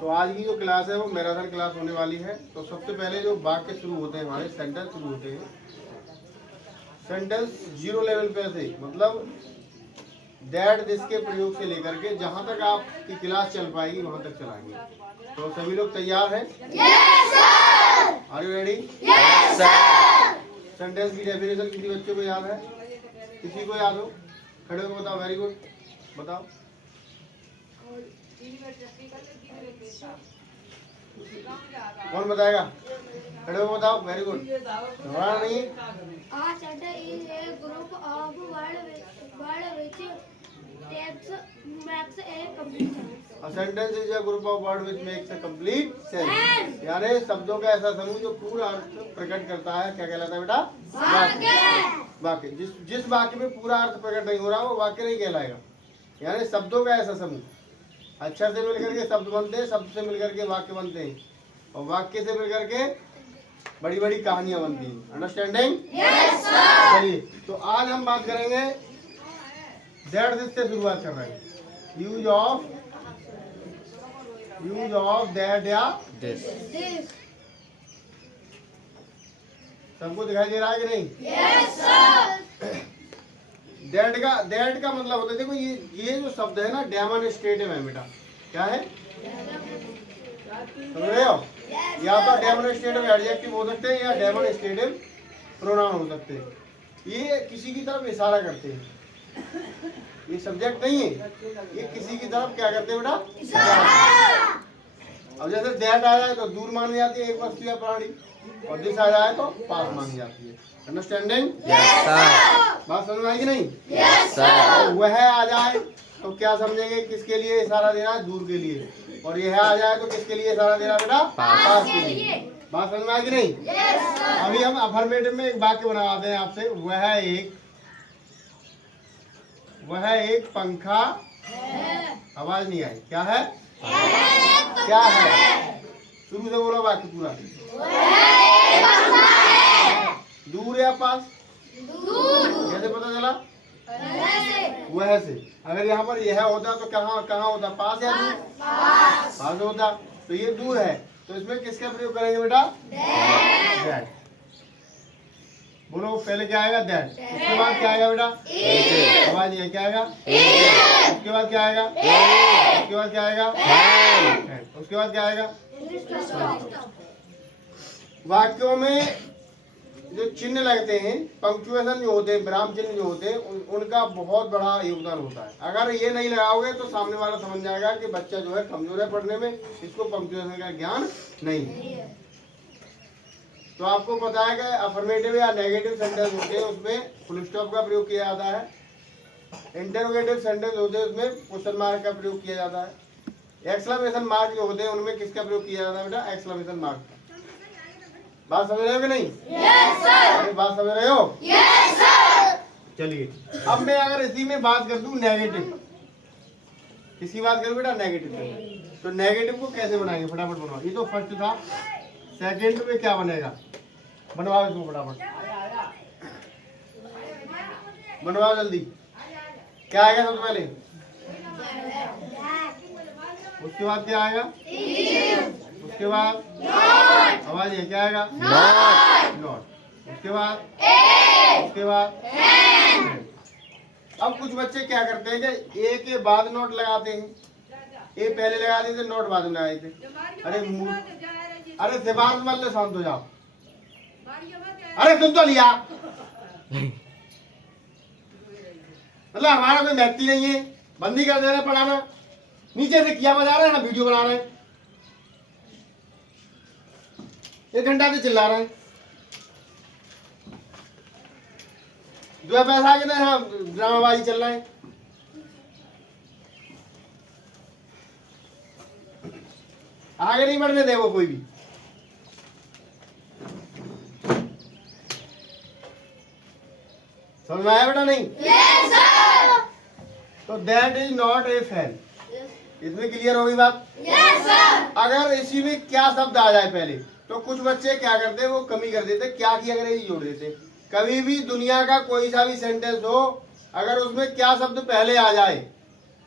तो आज की जो क्लास है वो मैराथन क्लास होने वाली है। तो सबसे पहले जो वाक्य शुरू होते हैं हमारे सेंटेंस शुरू होते हैं सेंटेंस जीरो लेवल पे से, मतलब दैट दिस के प्रयोग से लेकर के जहां तक आपकी क्लास चल पाएगी वहां तक चलाएंगे। तो सभी लोग तैयार हैं? Yes sir. Are you ready? Yes sir. Sentence की डेफिनेशन किसी बच्चे को याद है? किसी को याद हो? खड़े हो बताओ। वेरी गुड, बताओ। कौन बताएगा? खड़े हो बताओ। वेरी गुड, घबराना नहीं। A sentence is a group of words which makes a complete sentence. A sentence is a group of words which makes a complete sentence. यानी शब्दों का ऐसा समूह जो पूरा अर्थ प्रकट करता है। क्या कहलाता है बेटा? वाक्य। वाक्य। जिस वाक्य में पूरा अर्थ प्रकट नहीं हो रहा वो वाक्य नहीं कहलाएगा। यानी शब्दों का ऐसा समूह। अक्षर से मिलकर के शब्द बनते हैं, शब्द से मिलकर के वाक्य बनते हैं, और वाक्य से मिलकर के बड़ी बड़ी कहानियां बनती हैं। अंडरस्टैंडिंग? Yes sir. चलिए, तो आज हम बात करेंगे दैट दिस से शुरुआत कर रहे हैं। यूज ऑफ दैट या This. सबको दिखाई दे रहा है कि नहीं? Yes sir. दैट का मतलब होता है, देखो ये जो शब्द है ना डेमोन्स्ट्रेटिव है बेटा। क्या है? समझ रहे हो? या तो डेमोन्स्ट्रेटिव एडजेक्टिव हो सकते हैं या डेमोन्स्ट्रेटिव प्रोनाउन हो सकते हैं। ये किसी की तरफ इशारा करते हैं, ये सब्जेक्ट नहीं है, ये किसी की तरफ क्या करते हैं बेटा? अब जैसे दैट आ जाए तो दूर मानी जाती है एक वस्तु या प्राणी, और दिस आ जाए तो पास मानी जाती है। अंडरस्टैंडिंग? Yes sir. बात समझ में आएगी नहीं? Yes sir. वह आ जाए तो क्या समझेंगे? किसके लिए इशारा दे रहा है? दूर के लिए। और यह आ जाए तो किसके लिए इशारा दे रहा है बेटा? पास के लिए। बात समझ में आएगी नहीं? Yes sir. अभी हम अफर्मेटिव में एक वाक्य बनवाते हैं आपसे। वह एक पंखा, आवाज नहीं आई, क्या है? क्या है? शुरू से बोलो वाक्य पूरा। दूर या पास? कैसे पता चला? वह से। अगर यहाँ पर यह होता तो कहाँ होता? पास या दूर? पास होता। तो ये दूर है, तो इसमें किसका प्रयोग करेंगे बेटा? दैट। बोलो पहले क्या आएगा? दैट। उसके बाद क्या आएगा बेटा? आवाज ये क्या आएगा? उसके बाद क्या आएगा? उसके बाद क्या आएगा? उसके बाद क्या आएगा? वाक्यों में जो चिन्ह लगते हैं, पंक्चुएशन जो होते हैं, विराम चिन्ह जो होते हैं, उनका बहुत बड़ा योगदान होता है। अगर ये नहीं लगाओगे तो सामने वाला समझ जाएगा कि बच्चा जो है कमजोर है पढ़ने में, इसको पंक्चुएशन का ज्ञान नहीं है। तो आपको पता है कि अफर्मेटिव या नेगेटिव सेंटेंस होते हैं उसमें फुल स्टॉप का प्रयोग किया जाता है। इंटरोगेटिव सेंटेंस होते हैं उसमें क्वेश्चन मार्क का प्रयोग किया जाता है। एक्सक्लेमेशन मार्क जो होते हैं उनमें किसका प्रयोग किया जाता है बेटा? Exclamation mark. बात समझ रहे हो कि नहीं? Yes sir. बात समझ रहे हो? Yes sir. चलिए, अब मैं अगर इसी में बात कर दूं नेगेटिव, किसकी बात करूं बेटा? नेगेटिव की। तो नेगेटिव को कैसे बनाएंगे? फटाफट बनवाओ। ये तो फर्स्ट था, सेकंड में क्या बनेगा? बनवाओ इसको फटाफट, बनवाओ जल्दी। क्या आएगा सबसे पहले? उसके बाद क्या आएगा? उसके बाद आवाज है, क्या आएगा? नॉट। उसके बाद अब कुछ बच्चे क्या करते हैं कि ए के बाद नोट लगाते हैं। ए पहले लगाते थे, नोट बाद में लगाए थे। अरे सिफारिश मत ले, शांत हो जाओ। अरे सुन तो लिया। मतलब हमारा कोई व्यक्ति नहीं है, बंदी कर दे रहे पढ़ाना। नीचे से किया बजा रहे हैं ना, वीडियो बना रहे हैं, 1 घंटा से चिल्ला रहे हैं। जो पैसा के ना ड्रामाबाजी चल रहा है। आगे नहीं बढ़ने दे वो कोई भी। समझ में आया बेटा? नहीं? Yes sir. तो that is not a fan. इसमें क्लियर होगी बात? Yes sir. अगर इसी में क्या शब्द आ जाए पहले, तो कुछ बच्चे क्या करते हैं, वो कमी कर देते, क्या की अंग्रेजी जोड़ देते। कभी भी दुनिया का कोई सा भी सेंटेंस हो, अगर उसमें क्या शब्द पहले आ जाए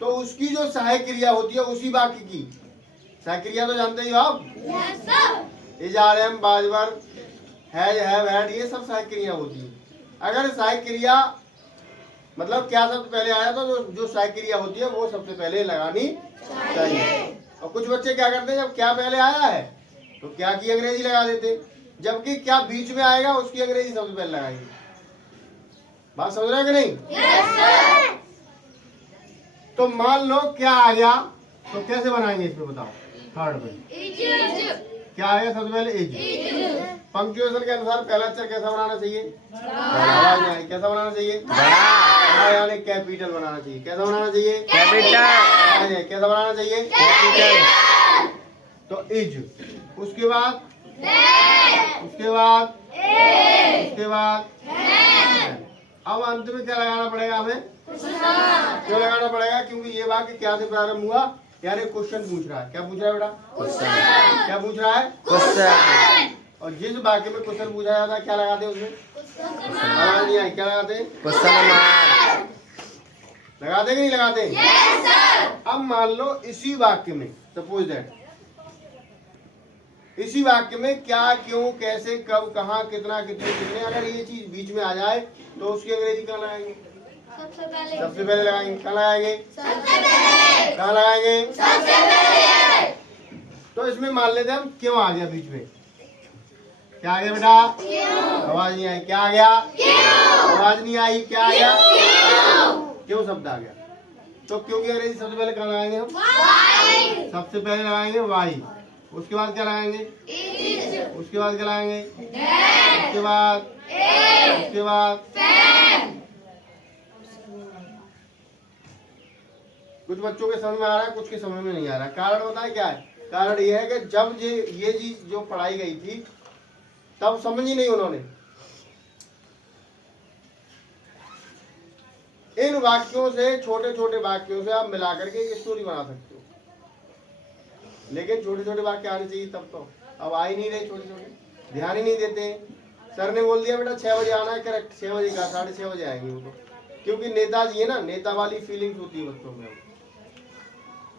तो उसकी जो सहायक क्रिया होती है उसी वाक्य की सहक्रिया तो जानते ही हो आप, Yes, sir. Is are am बाजवर हैज हैव हैड, ये सब सहायक क्रिया होती है। अगर सहायक क्रिया मतलब क्या शब्द पहले आया तो जो सहायक क्रिया होती है वो सबसे पहले लगानी चाहिए। और कुछ बच्चे क्या करते हैं, जब क्या पहले आया है तो क्या की अंग्रेजी लगा देते, जबकि क्या बीच में आएगा उसकी अंग्रेजी सबसे पहले लगाएंगे। बात समझ रहे हो कि नहीं? Yes, sir. तो मान लो क्या आ गया तो कैसे बनाएंगे इसमें बताओ। थर्ड में Egypt. क्या आएगा सबसे पहले, एज। Egypt. पंक्चुएशन के अनुसार पहला अक्षर कैसा बनाना चाहिए, आवाज नहीं आई, कैसा बनाना चाहिए, बड़ा, यानी कैपिटल बनाना चाहिए। कैसा बनाना चाहिए, कैपिटल, आवाज नहीं, कैसा बनाना चाहिए, कैपिटल, तो इज। उसके बाद Then. उसके बाद A. उसके बाद Then. अब अंत में क्या लगाना पड़ेगा हमें, Question. क्यों लगाना पड़ेगा, क्योंकि ये वाक्य क्या से प्रारंभ हुआ, यानी क्वेश्चन पूछ रहा है। क्या पूछ रहा है बेटा, Question. क्या पूछ रहा है, क्वेश्चन, और जिस वाक्य में क्वेश्चन पूछा जाता है क्या लगाते हैं उसमें, आवाज नहीं आई, क्या लगाते हैं, क्वेश्चन मार्क, लगाते कि नहीं लगाते। Yes, sir. अब मान लो इसी वाक्य में, सपोज दैट इसी वाक्य में क्या, क्यों, कैसे, कब, कहाँ, कितना, कितने, कितने, अगर ये चीज बीच में आ जाए तो उसकी अंग्रेजी कहाँ लगाएंगे, सबसे पहले. सबसे पहले लगाएंगे। कहाँ लगाएंगे, सबसे पहले. कहाँ लगाएंगे, सबसे पहले. तो इसमें मान लेते हैं हम क्यों आ गया बीच में, क्या आ गया बेटा, आवाज नहीं आई, क्या आ गया, आवाज नहीं आई, क्या आ गया, क्यों शब्द आ गया। तो क्यों की अंग्रेजी सबसे पहले कहाँ लगाएंगे हम, Why? सबसे पहले लगाएंगे वाई, उसके बाद क्या लगाएंगे, Egypt. उसके बाद क्या लगाएंगे, Then. उसके बाद A. उसके बाद Fan. कुछ बच्चों के समझ में आ रहा है, कुछ के समझ में नहीं आ रहा है। कारण होता है क्या है, कारण ये है कि जब ये चीज जो पढ़ाई गई थी तब समझ ही नहीं उन्होंने। इन वाक्यों से, छोटे छोटे वाक्यों से आप मिला करके एक स्टोरी बना सकते हो, लेकिन छोटे छोटे वाक्य आने चाहिए तब तो। अब आ ही नहीं रहे छोटे छोटे, ध्यान ही नहीं देते हैं। सर ने बोल दिया बेटा 6 बजे आना है, करेक्ट 6 बजे का, 6:30 बजे आएंगे वो तो, क्योंकि नेताजी है ना, नेता वाली फीलिंग्स होती है बच्चों में।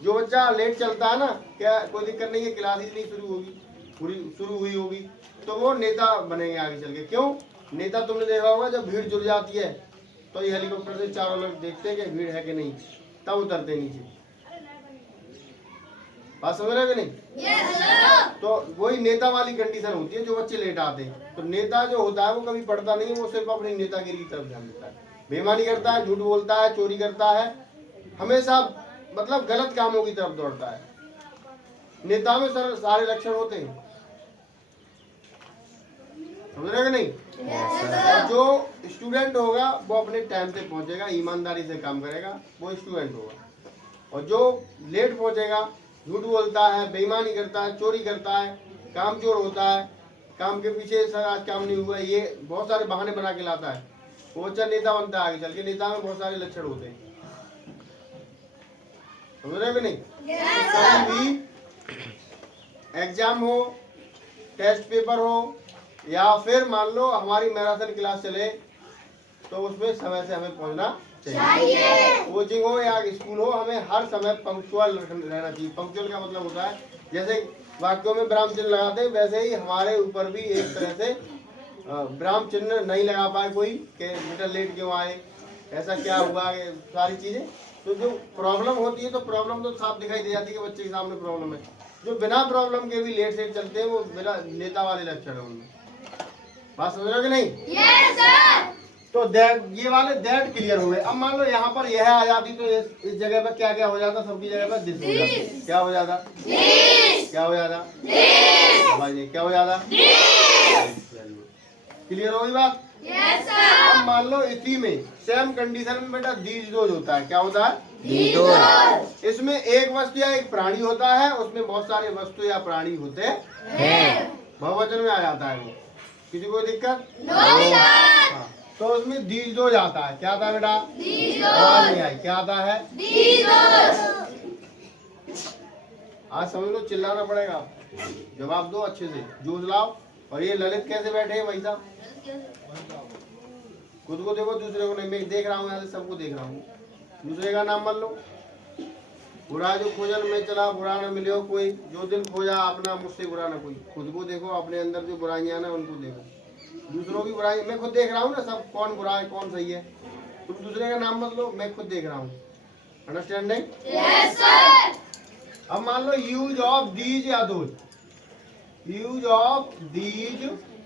जो बच्चा लेट चलता है ना, क्या कोई दिक्कत नहीं है, क्लास ही नहीं शुरू होगी, पूरी शुरू हुई होगी तो वो नेता बनेंगे आगे चल के। क्यों, नेता तुमने देखा होगा जब भीड़ जुड़ जाती है तो ये हेलीकॉप्टर से चारों लोग देखते हैं कि भीड़ है कि नहीं, तब उतरते नीचे। बात समझ रहे हो कि नहीं? Yes, sir. तो वही नेता वाली कंडीशन होती है, जो बच्चे लेट आते हैं। तो नेता जो होता है वो कभी पढ़ता नहीं है, वो सिर्फ अपनी नेतागिरी की तरफ ध्यान देता है, बेईमानी करता है, झूठ बोलता है, चोरी करता है, हमेशा मतलब गलत कामों की तरफ दौड़ता है। नेता में सारे लक्षण होते हैं, समझ रहे हो कि नहीं? और जो स्टूडेंट होगा वो अपने टाइम से पहुंचेगा, ईमानदारी से काम करेगा, वो स्टूडेंट होगा। और जो लेट पहुंचेगा, झूठ बोलता है, बेईमानी करता है, चोरी करता है, कामचोर होता है, काम के पीछे सर आज काम नहीं हुआ, ये बहुत सारे बहाने बना के लाता है, वो बच्चा नेता बनता है आगे चल के। नेता में बहुत सारे लक्षण होते हैं, समझ रहे हो कि नहीं? Yes, कहीं भी एग्जाम हो, टेस्ट पेपर हो, या फिर मान लो हमारी मैराथन क्लास चले तो उसमें समय से हमें पहुंचना चाहिए। कोचिंग हो या स्कूल हो, हमें हर समय पंक्चुअल रहना चाहिए। पंक्चुअल का मतलब होता है जैसे वाक्यों में विराम चिन्ह लगाते हैं, वैसे ही हमारे ऊपर भी एक तरह से विराम चिन्ह नहीं लगा पाए कोई कि बेटा लेट क्यों आए, ऐसा क्या हुआ, ये सारी चीजें। तो जो प्रॉब्लम होती है तो प्रॉब्लम तो साफ दिखाई दे जाती है कि बच्चे के सामने प्रॉब्लम है। जो बिना प्रॉब्लम के भी लेट सेट चलते हैं वो बिना नेता वाले लक्षण है उनमें। बात समझ रहे हो कि नहीं? Yes, sir. तो ये वाले दैट क्लियर हुए। अब मान लो यहाँ पर यह आ जाती तो इस जगह पर क्या क्या हो जाता, सबकी जगह पर दिस हो जाता। क्या हो जाता, क्या हो जाता, क्या हो जाता, क्लियर होगी बात? Yes, sir. अब मान लो इसी में सेम कंडीशन में बेटा दीज दोज होता है। क्या होता है, दीदोर, इसमें एक वस्तु या एक प्राणी होता है, उसमें बहुत सारे वस्तु या प्राणी होते हैं, बहुवचन में आ जाता है वो। किसी को दिक्कत? No, sir. हाँ, तो उसमें दीज दो जाता है। क्या आता है बेटा, आवाज नहीं आई, क्या आता है, आज समझ लो, चिल्लाना पड़ेगा, जवाब दो अच्छे से, जोश लाओ। और ये ललित कैसे बैठे हैं भाई साहब, खुद को देखो, दूसरे को नहीं। मैं देख रहा हूँ यहाँ से, सबको देख रहा हूँ। दूसरे का नाम मान लो, बुरा जो खोजन में चला बुरा न मिले कोई, जो दिन खोजा अपना मुझसे बुरा न कोई। खुद को देखो, अपने अंदर जो बुराइयां ना उनको देखो। दूसरों की बुराई मैं खुद देख रहा हूँ ना, सब कौन बुरा है कौन सही है। तुम दूसरे का नाम मत लो, मैं खुद देख रहा हूँ। अंडरस्टैंडिंग? Yes, sir. अब मान लो यूज ऑफ दीज या दोज, यूज ऑफ दीज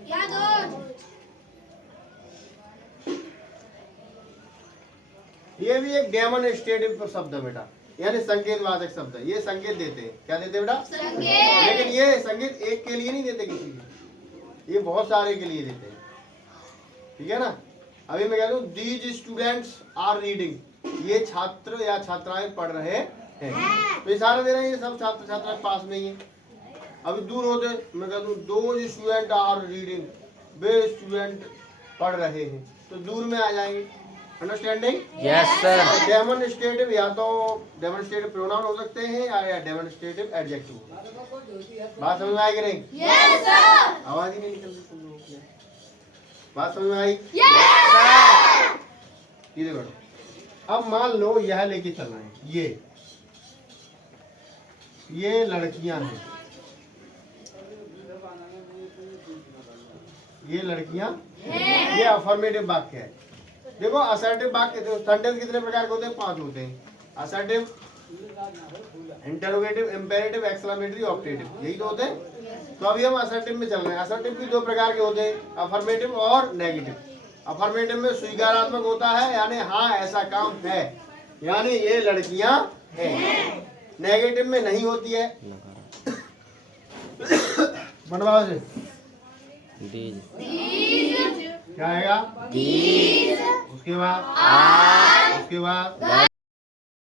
या दो ये भी एक डेमोन्स्ट्रेटिव शब्द है बेटा, यानी संकेतवाचक शब्द है। ये संकेत देते हैं, क्या देते हैं बेटा? संकेत। लेकिन ये संकेत एक के लिए नहीं देते किसी के, ये बहुत सारे के लिए देते हैं। ठीक है ना? अभी मैं कह दूं दीज स्टूडेंट्स आर रीडिंग, ये छात्र या छात्राएं पढ़ रहे हैं, तो इशारा दे रहे हैं ये सब छात्र छात्राएं पास में ही है। अभी दूर होते मैं कह दूं दो स्टूडेंट आर रीडिंग, वे स्टूडेंट पढ़ रहे हैं, तो दूर में आ जाएंगे। अंडरस्टैंडिंग? Yes sir. डेमोन्स्ट्रेटिव या तो डेमोन्स्ट्रेटिव प्रोनाउन हो सकते हैं या डेमोन्स्ट्रेटिव एडजेक्टिव। बात समझ में आई कि नहीं? Yes, sir. आवाज ही नहीं निकल रही तुम लोगों की। बात समझ में आई? Yes. ये देखो, अब मान लो यह लेके चल रहे हैं, ये लड़कियां हैं, ये लड़कियां, ये अफर्मेटिव वाक्य है। देखो असर्टिव वाक्य, सेंटेंस कितने प्रकार के होते हैं? 5 होते हैं। Assertive, interrogative, imperative, exclamatory, optative, यही तो होते हैं। तो अभी हम असर्टिव में चल रहे हैं। असर्टिव भी 2 प्रकार के होते हैं, अफर्मेटिव और नेगेटिव। अफर्मेटिव में स्वीकारात्मक होता है, यानी हाँ ऐसा काम है, यानी ये लड़कियां हैं। नेगेटिव में नहीं होती है। बनवाओ से दीज, क्या आएगा? दीज, उसके बाद आर, उसके बाद